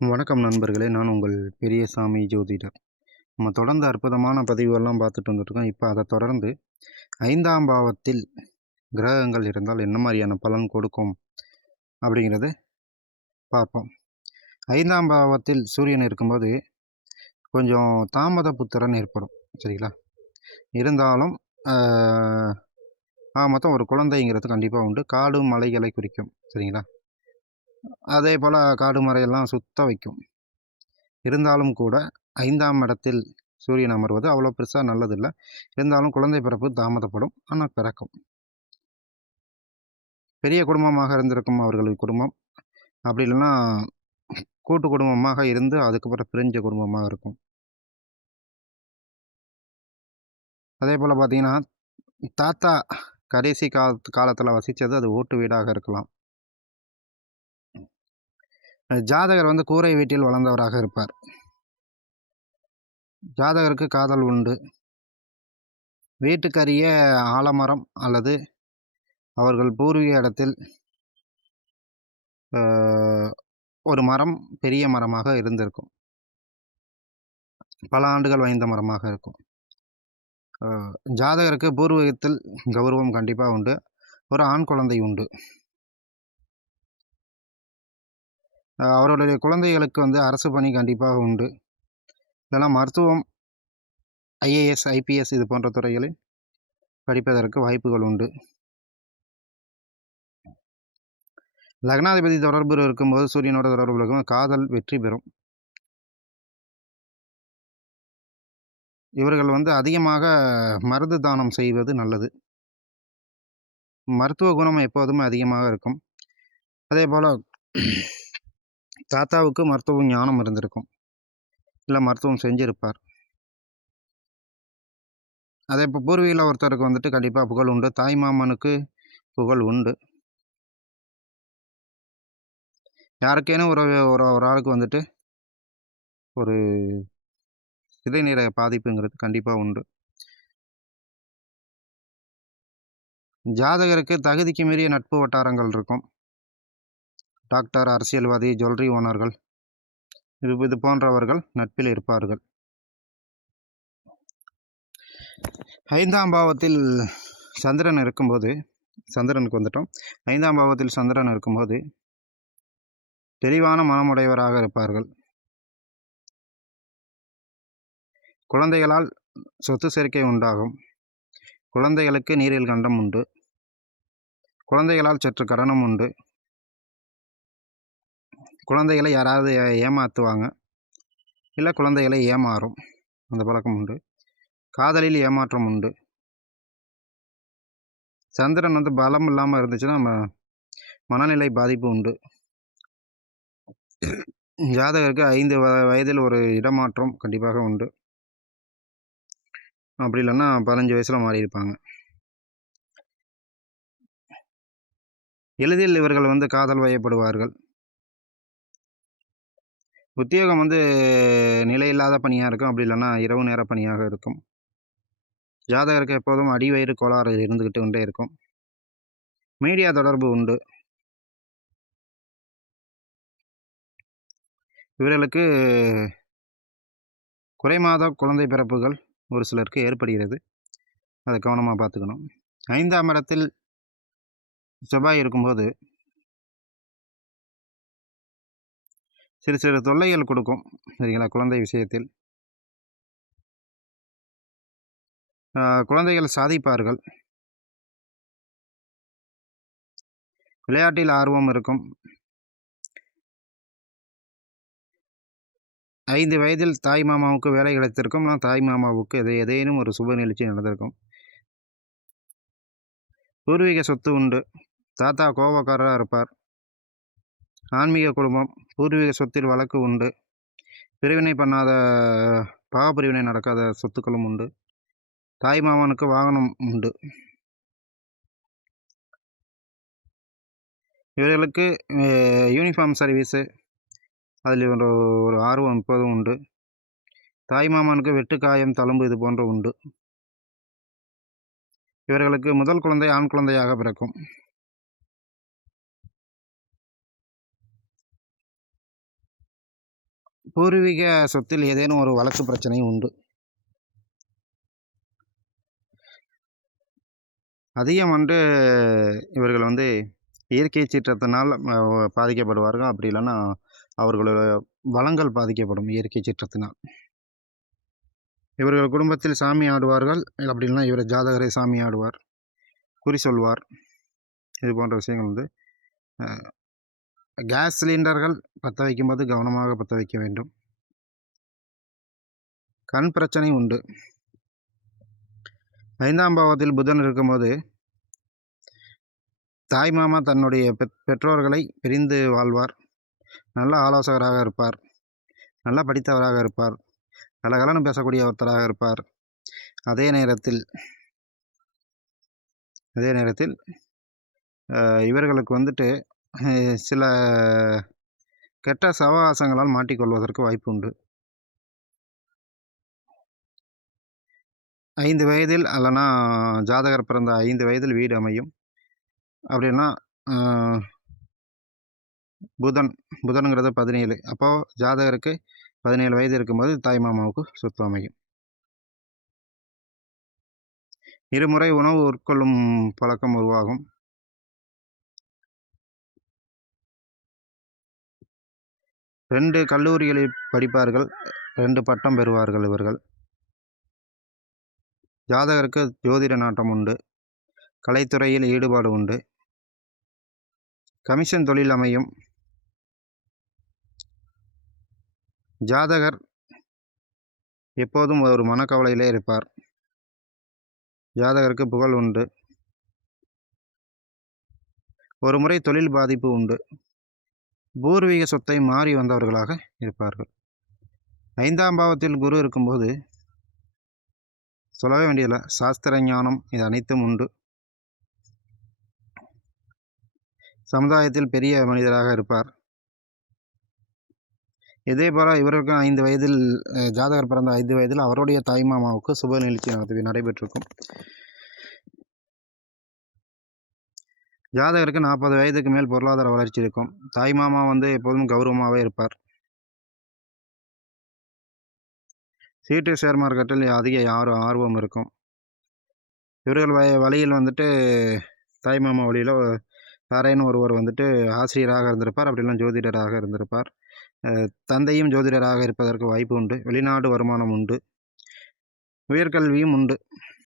வணக்கம் நண்பர்களே! நான் உங்கள் பெரியசாமி ஜோதிடர். நம்ம தொடர்ந்து அற்புதமான பதிவுகள்லாம் பார்த்துட்டு வந்துட்டுருக்கோம். இப்போ அத தொடர்ந்து 5ஆம் பாவத்தில் கிரகங்கள் இருந்தால் என்ன மாரியான பலன் கொடுக்கும்? அப்படிங்கிறத பார்ப்போம். 5ஆம் பாவத்தில் சூரியன் இருக்கும்போது கொஞ்சம் தாமத புத்திரன் ஏற்படும். சரிங்களா? இருந்தாலும் ஆ மொத்தம் ஒரு குழந்தைங்கிறது கண்டிப்பா உண்டு. காடு, மலைகளை குறிக்கும். சரிங்களா? அதேபோல காடு, மலையெல்லாம் சுத்த வைக்கும். இருந்தாலும் கூட 5ஆம் இடத்தில் சூரியன் அமர்வது அவ்வளோ பெருசா நல்லதில்ல. இருந்தாலும் குழந்தை பிறப்பு தாமதப்படும். ஆனா பிறக்கும். பெரிய குடும்பமாக இருந்திருக்கும் அவர்கள் குடும்பம். அப்படி இல்லன்னா கூட்டு குடும்பமாக இருந்து அதுக்கப்புறம் பிரிஞ்ச குடும்பமாக இருக்கும். அதேபோல பார்த்தீங்கன்னா, தாத்தா கடைசி காலத்தில வசிச்சது அது ஓட்டு வீடாக இருக்கலாம். ஜாதகர் வந்து கூரை வீட்டில் வளர்ந்தவராக இருப்பார். ஜாதகருக்கு காதல் உண்டு. வீட்டுக்கருகே ஆலமரம் அல்லது அவர்கள் பூர்வீக இடத்தில் அ ஒரு மரம் பெரிய மரமாக இருந்திருக்கும். பல ஆண்டுகள் வாய்ந்த மரமாக இருக்கும். ஜாதகருக்கு பூர்வீகத்தில் கௌரவம் கண்டிப்பா உண்டு. ஒரு ஆண் குழந்தை உண்டு. அவருடைய குழந்தைகளுக்கு வந்து அரசு பணி கண்டிப்பாக உண்டு. இல்லன்னா மருத்துவம், ஐஏஎஸ், ஐபிஎஸ் இது போன்ற துறைகளில் படிப்பதற்கு வாய்ப்புகள் உண்டு. லக்னாதிபதி தொடர்பு இருக்கும்போது சூரியனோட தொடர்பு இருக்கும்போது காதல் வெற்றி பெறும். இவர்கள் வந்து அதிகமாக மருந்து தானம் செய்வது நல்லது. மருத்துவ குணம் எப்போதுமே அதிகமாக இருக்கும். அதேபோல தாத்தாவுக்கு மருத்துவ ஞானம் இருந்திருக்கும். இல்ல மருத்துவம் செஞ்சிருப்பார். அதே இப்போ பூர்வீகில ஒருத்தருக்கு வந்துட்டு கண்டிப்பா புகழ் உண்டு. தாய்மாமனுக்கு புகழ் உண்டு. யாருக்கேனும் ஒரு ஒரு ஒரு ஆளுக்கு வந்துட்டு ஒரு சிறுநீரக பாதிப்புங்கிறது கண்டிப்பா உண்டு. ஜாதகருக்கு தகுதிக்கு மீறிய நட்பு வட்டாரங்கள் இருக்கும். டாக்டர், அரசியல்வாதி, ஜுவல்லரி ஓனர்கள் இது போன்றவர்கள் நட்பில் இருப்பார்கள். 5ஆம் பாவத்தில் சந்திரன் இருக்கும்போது சந்திரனுக்கு வந்துட்டோம். 5ஆம் பாவத்தில் சந்திரன் இருக்கும்போது தெளிவான மனமுடையவராக இருப்பார்கள். குழந்தைகளால் சொத்து சேர்க்கை உண்டாகும். குழந்தைகளுக்கு நீரில் கண்டம் உண்டு. குழந்தைகளால் சற்று கடனும் உண்டு. குழந்தைகளை யாராவது ஏமாத்துவாங்க. இல்ல குழந்தைகளை ஏமாறும். அந்த பழக்கம் உண்டு. காதலில் ஏமாற்றம் உண்டு. சந்திரன் வந்து பலம் இல்லாம இருந்துச்சுன்னா, நம்ம மனநிலை பாதிப்பு உண்டு. ஜாதகருக்கு 5 வயதில் ஒரு இடமாற்றம் கண்டிப்பாக உண்டு. அப்படி இல்லன்னா 15 வயசுல மாறியிருப்பாங்க. எளிதில் இவர்கள் வந்து காதல் வயப்படுவார்கள். உத்தியோகம் வந்து நிலையில்லாத பணியா இருக்கும். அப்படி இல்லன்னா இரவு நேர பணியாக இருக்கும். ஜாதகருக்கு எப்போதும் அடிவயிறு கோளாறு இருந்துகிட்டு கொண்டே இருக்கும். மீடியா தொடர்பு உண்டு. இவர்களுக்கு குறைமாத குழந்தை பிறப்புகள் ஒரு சிலருக்கு ஏற்படுகிறது. அதை கவனமா பார்த்துக்கணும். 5ஆம் இடத்தில் செவ்வாய் இருக்கும்போது சிறு சிறு தொல்லைகள் கொடுக்கும். சரிங்களா? குழந்தை விஷயத்தில். குழந்தைகள் சாதிப்பார்கள். விளையாட்டில் ஆர்வம் இருக்கும். 5 வயதில் தாய் மாமாவுக்கு வேலை கிடைத்திருக்கும். தாய் மாமாவுக்கு ஏதேனும் ஒரு சுப நிகழ்ச்சி நடந்திருக்கும். பூர்வீக சொத்து உண்டு. தாத்தா கோபக்காரராக இருப்பார். ஆன்மீக குடும்பம். பூர்வீக சொத்தில் வழக்கு உண்டு. பிரிவினை பண்ணாத பாகப்பிரிவினை நடக்காத சொத்துக்களும் உண்டு. தாய் மாமனுக்கு வாகனம் உண்டு. இவர்களுக்கு யூனிஃபார்ம் சர்வீஸு அதில் ஒரு ஆர்வம் எப்போதும் உண்டு. தாய் மாமனுக்கு வெட்டுக்காயம், தழும்பு இது போன்ற உண்டு. இவர்களுக்கு முதல் குழந்தை ஆண் குழந்தையாக பிறக்கும். பூர்வீக சொத்தில் ஏதேனும் ஒரு வழக்கு பிரச்சனை உண்டு. அதிகம் இவர்கள் இயற்கை சீற்றத்தினால் பாதிக்கப்படுவார்கள். அப்படி இல்லைன்னா அவர்களோட வளங்கள் பாதிக்கப்படும் இயற்கை சீற்றத்தினால். இவர்கள் குடும்பத்தில் சாமி ஆடுவார்கள். அப்படி இல்லைன்னா இவர் ஜாதகரை சாமி ஆடுவார், குறி சொல்வார். இது போன்ற விஷயங்கள் கேஸ் சிலிண்டர்கள் பற்ற வைக்கும்போது கவனமாக பற்ற வைக்க வேண்டும். கண் பிரச்சனை உண்டு. 5ஆம் பாவத்தில் புதன் இருக்கும்போது தாய் மாமா தன்னுடைய பெற்றோர்களை பிரிந்து வாழ்வார். நல்ல ஆலோசகராக இருப்பார், நல்லா படித்தவராக இருப்பார், கலகலன்னு பேசக்கூடிய ஒருத்தராக இருப்பார். அதே நேரத்தில் இவர்களுக்கு சில கெட்ட சவகாசங்களால் மாட்டிக்கொள்வதற்கு வாய்ப்பு உண்டு. 5 வயதில் அல்லனா ஜாதகர் பிறந்த 5 வயதில் வீடு அமையும். அப்படின்னா புதனுங்கிறது 17. அப்போது ஜாதகருக்கு 17 வயது இருக்கும்போது தாய் மாமாவுக்கு சொத்து அமையும். இருமுறை உணவு உட்கொள்ளும் பழக்கம் உருவாகும். 2 கல்லூரிகளில் படிப்பார்கள், 2 பட்டம் பெறுவார்கள் இவர்கள். ஜாதகருக்கு ஜோதிட நாட்டம் உண்டு, கலைத்துறையில் ஈடுபாடு உண்டு, கமிஷன் தொழில் அமையும். ஜாதகர் எப்போதும் ஒரு மனக்கவலையிலே இருப்பார். ஜாதகருக்கு புகழ் உண்டு. ஒரு முறை தொழில் பாதிப்பு உண்டு. பூர்வீக சொத்தை மாறி வந்தவர்களாக இருப்பார்கள். 5ஆம் பாவத்தில் குரு இருக்கும்போது சொல்லவே வேண்டியதில்லை, சாஸ்திர ஞானம் இது அனைத்தும் உண்டு. சமுதாயத்தில் பெரிய மனிதராக இருப்பார். இதே போல் இவருக்கும் 5 வயதில் ஜாதகர் பிறந்த 5 வயதில் அவருடைய தாய்மாமாவுக்கு சுப நிகழ்ச்சி நடைபெற்றிருக்கும். ஜாதகருக்கு 40 வயதுக்கு மேல் பொருளாதார வளர்ச்சி இருக்கும். தாய்மாமா எப்போதும் கௌரவமாகவே இருப்பார். சீட்டு ஷேர் மார்க்கெட்டில் அதிக ஆர்வம் இருக்கும். இவர்கள் வழியில் தாய்மாமா வழியில் யாரேனும் ஒருவர் ஆசிரியராக இருந்திருப்பார், அப்படிலாம் ஜோதிடராக இருந்திருப்பார். தந்தையும் ஜோதிடராக இருப்பதற்கு வாய்ப்பு உண்டு. வெளிநாடு வருமானம் உண்டு. உயர்கல்வியும் உண்டு.